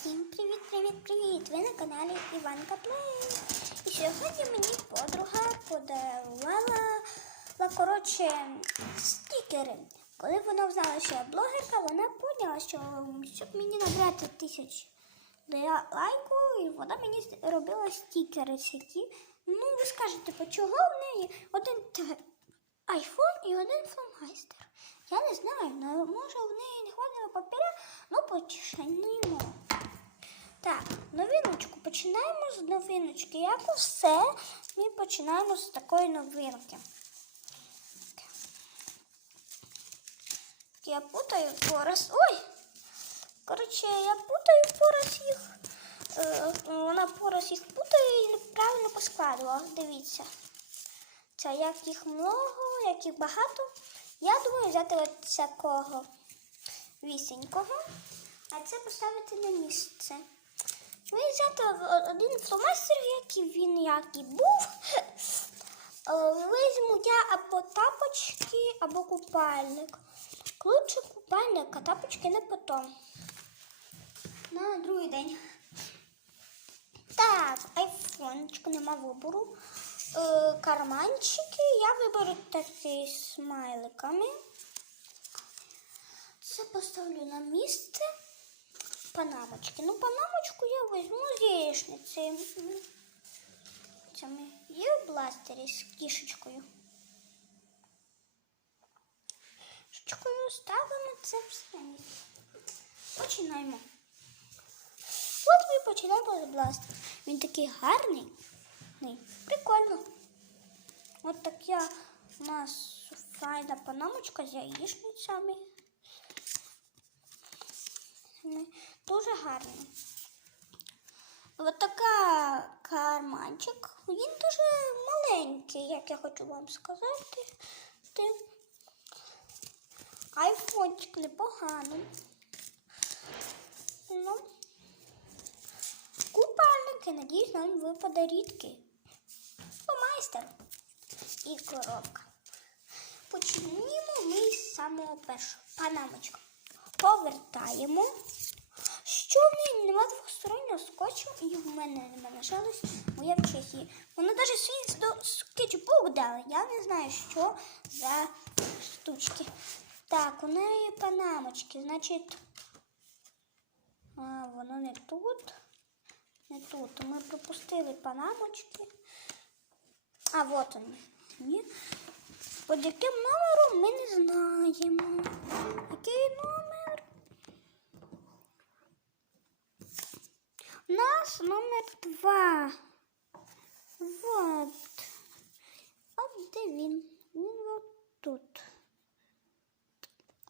Всім привіт-привіт-привіт! Ви на каналі Іванка Плей. І сьогодні мені подруга подарувала ла, коротше, стікери. Коли вона знала, що я блогерка, вона поняла, що щоб мені набрати тисяч лайку, і вона мені робила стікери такі. Ну, ви скажете, по чого в неї один айфон і один фломайстер? Я не знаю, но, може в неї не хватило папіря, ну почнемо. Так, новиночку. Починаємо з новиночки. Як усе, ми починаємо з такої новинки. Я путаю пораз. Ой! Коротше, я путаю пораз їх. Е, вона пораз їх путає і неправильно поскладувала. Дивіться. Це як їх много, як їх багато. Я думаю взяти от такого вісенького, а це поставити на місце. Ви взяти один фломастер, який він як і був. Е, Візьму я або тапочки, або купальник. Лучше купальник, а тапочки не потом. На другий день. Так, айфончик, нема вибору. Е, карманчики. Я виберу такі з смайликами. Це поставлю на місце. Панамочки. Ну, панамочку я візьму з яєчниці. Є бластері з кішечкою. Шучкою ставимо це все. на. Починаємо. От ми починаємо з бластера. Він такий гарний. Прикольно. От така у нас файна панамочка з яєчницями. Дуже гарний. От така карманчик. Він дуже маленький, як я хочу вам сказати. Айфончик непоганий. Ну, купальники, надіюсь, нам випаде рідкий. Майстер і коробка. Почнімо ми з самого першого. Панамочка. Повертаємо. Що в неї нема двостороннього скотчу, і в мене нема лишалось, я в Чехії. Вона навіть свій до скетчбук дала. Я не знаю, що за штучки. Так, у неї панамочки, значить. А, воно не тут. Не тут. Ми пропустили панамочки. А вот вони. Ні. Під яким номером ми не знаємо. Який номер? У нас номер два. Вот. От де він? Він от тут.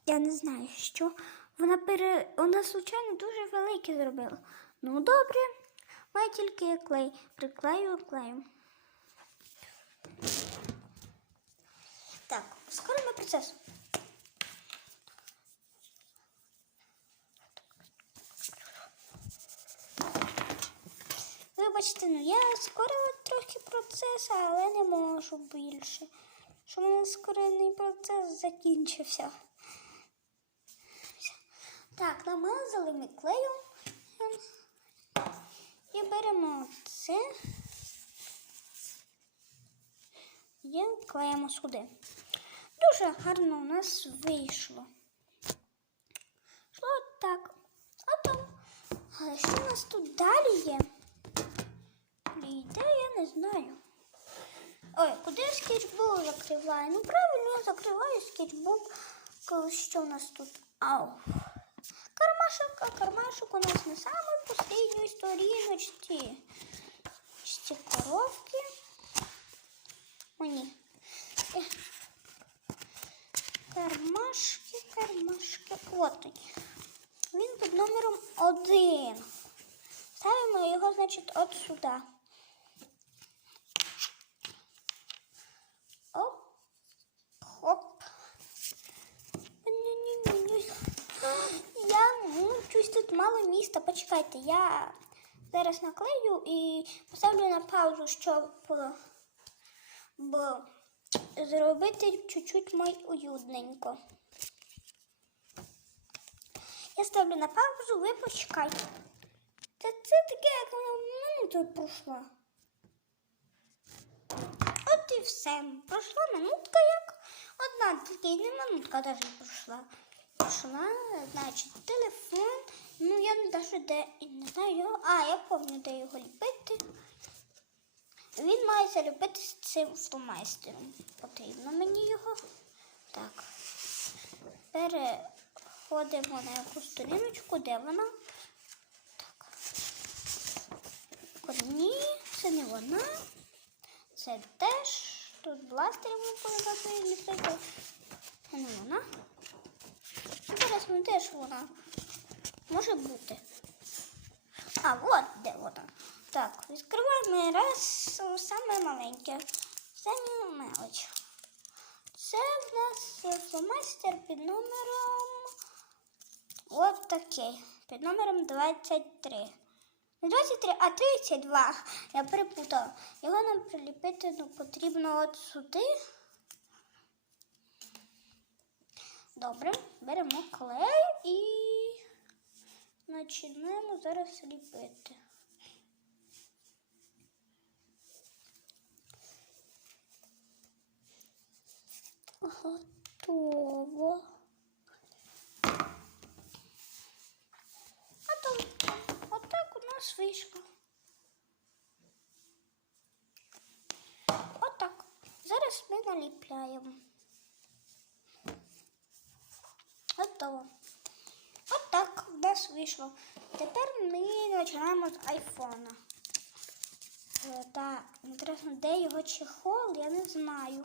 Я не знаю, що. Вона пере... Вона, звичайно, дуже велике зробила. Ну, добре. Має тільки клей. Приклею клею. Так, ускоримо процес. Вибачте, ну я скорила трохи процес, але не можу більше. Що в мене скорений процес закінчився. Так, намазали ми клею. І беремо це. І клеїмо сюди. Дуже гарно у нас вийшло. Що так? А. Але що у нас тут далі є? Йде, я не знаю. Ой, куди я скетчбук закриваю? Ну правильно, я закриваю скетчбук. Коли що у нас тут? Ау. Кармашок, а кармашок у нас на самой последней сторіночці. Ці коробки. О, ні. Е. Кармашки, кармашки. От він. Він під номером один. Ставимо його, значить, от сюди. Тут мало міста. Почекайте, я зараз наклею і поставлю на паузу, щоб е, б, зробити чуть-чуть май уютненько. Я ставлю на паузу, ви почекайте. Та це таке, як минута пройшла. От і все. Пройшла минутка як. Одна тільки не минутка навіть пройшла. Пройшла, значить, телефон. Навіть де і не знаю. його. А, я пам'ятаю, де його ліпити. Він має заліпити з цим фломайстером. Потрібно мені його. Так. Переходимо на якусь сторіночку, де вона? Так. Ні, це не вона. Це теж. Тут бластером повинна містити. Це не вона. Зараз ми теж вона. Може бути. А, от де вона. Так, відкриваємо раз саме маленьке. Саме мелоч. Це в нас фломастер під номером. От такий. Під номером 23. Не 23, а 32. Я перепутала. Його нам приліпити ну, потрібно от сюди. Добре, беремо клей і починаємо зараз ліпити. Готово. То отак у нас вийшло. Отак. Зараз ми наліпляємо. Готово. Нас вийшло. Тепер ми починаємо з айфона. Е, Так, інтересно, де його чехол, я не знаю.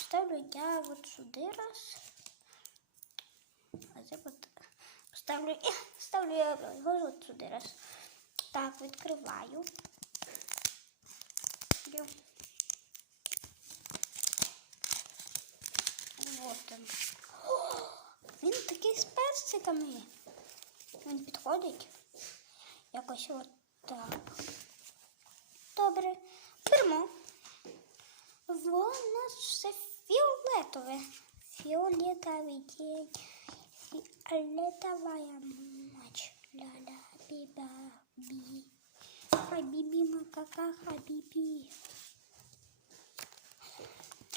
Ставлю я от сюди раз. А це от ставлю, ставлю я його от сюди раз. Так, відкриваю. Вот он. О, він такий з персиками. Він підходить. Якось от так. Добре. Беремо. Во, у нас все фіолетове. Фіолетовий день. Фіолетовая ночь. Ля-ля, биба, би. Хабиби, макака, хабиби.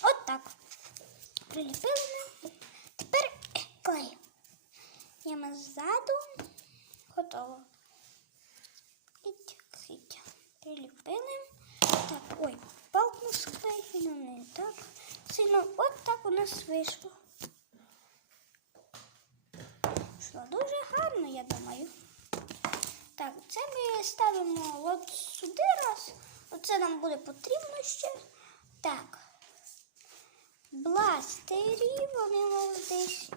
От так. Приліпили ми. Клей. Йдемо ззаду. Готово. Хить. Приліпили. Так, ой, палку склеїли, не так. Сильно, от так у нас вийшло. Що дуже гарно, я думаю. Так, це ми ставимо от сюди раз. Оце нам буде потрібно ще. Так. Бластері, вони мов десь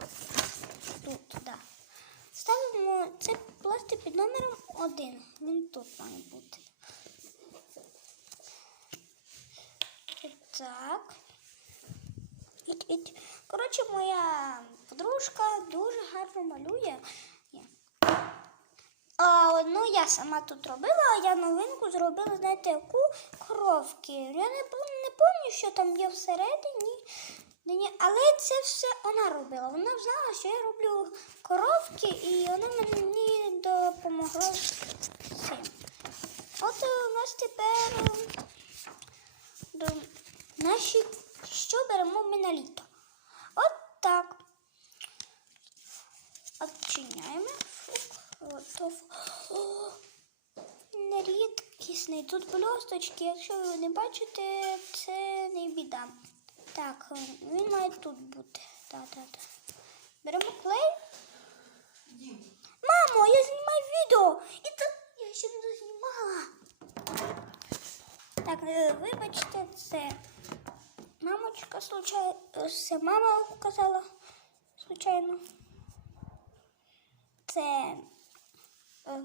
тут, так. Да. Ставимо це пластир під номером один. Він тут має бути. Так. Коротше, моя подружка дуже гарно малює. А, ну, я сама тут робила, а я новинку зробила, знаєте, яку коровки. Я не, не пам'ятаю, що там є всередині. Ні, Але це все вона робила. Вона знала, що я роблю коровки, і вона мені допомогла з цим. От у нас тепер е, до наші, що беремо ми на літо. От так. Отчиняємо. Фук, Рідкісний. Тут блісточки. Якщо ви не бачите, це не біда. Так, е, він має тут бути. Так, так, так. Беремо клей. Мамо, я знімаю відео. І так я ще не дознімала. Так, е, вибачте, це мамочка случайно. Це мама показала случайно. Це, е,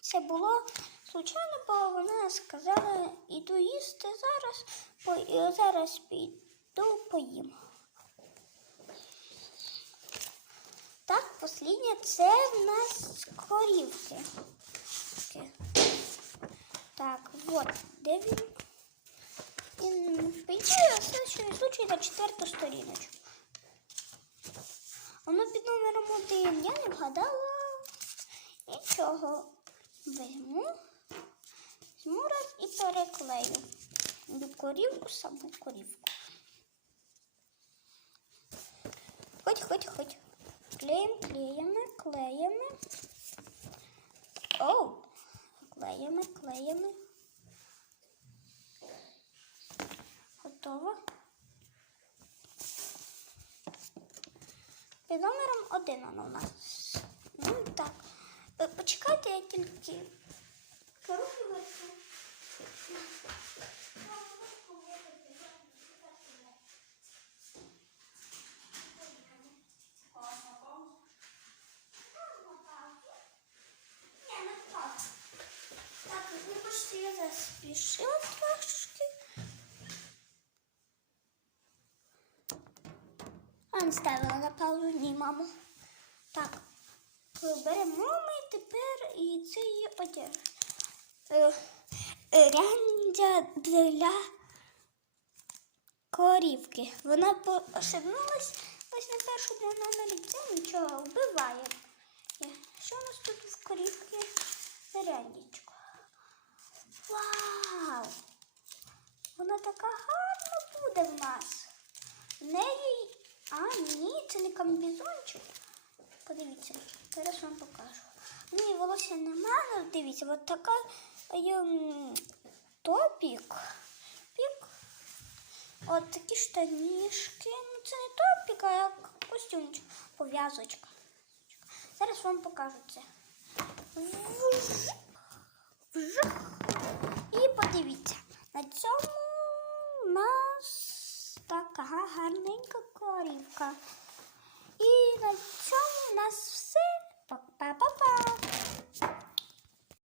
це було случайно, бо вона сказала, іду їсти зараз, бо зараз піду поїм. Так, посліднє це в нас корівки. Так, от, де він? Що не случай на четверту сторіночку. Воно під номером один. Я не вгадала. Нічого. Візьму. Візьму і переклею. До корівку саму корівку. Хоть, хоть, хоть. Клеїмо, клеїмо, клеїмо. Оу. Клеїмо, клеїмо. Готово. Під номером один воно у нас. Ну так. Е, Почекайте, я тільки коробки верту. Ні, не так. Так, вибачте, я заспішила трошки. Не ставила на паузу, ні, мамо. Так, беремо ми тепер і це є одяг. Е, е, для корівки. Вона пошибнулась ось на першому номері. Це нічого, вбиває. Що у нас тут в корівки? Така гарна буде в нас. В неї. А, ні, це не комбізончик. Подивіться, зараз вам покажу. Ні, волосся немає, дивіться, от така ем, топік. Пік. От такі штанішки. Ну, це не топік, а як костюмчик, пов'язочка. Зараз вам покажу це. Вжух. Вжух. І подивіться, на цьому нас така гарненька корівка. І на цьому у нас все. Па-па-па-па!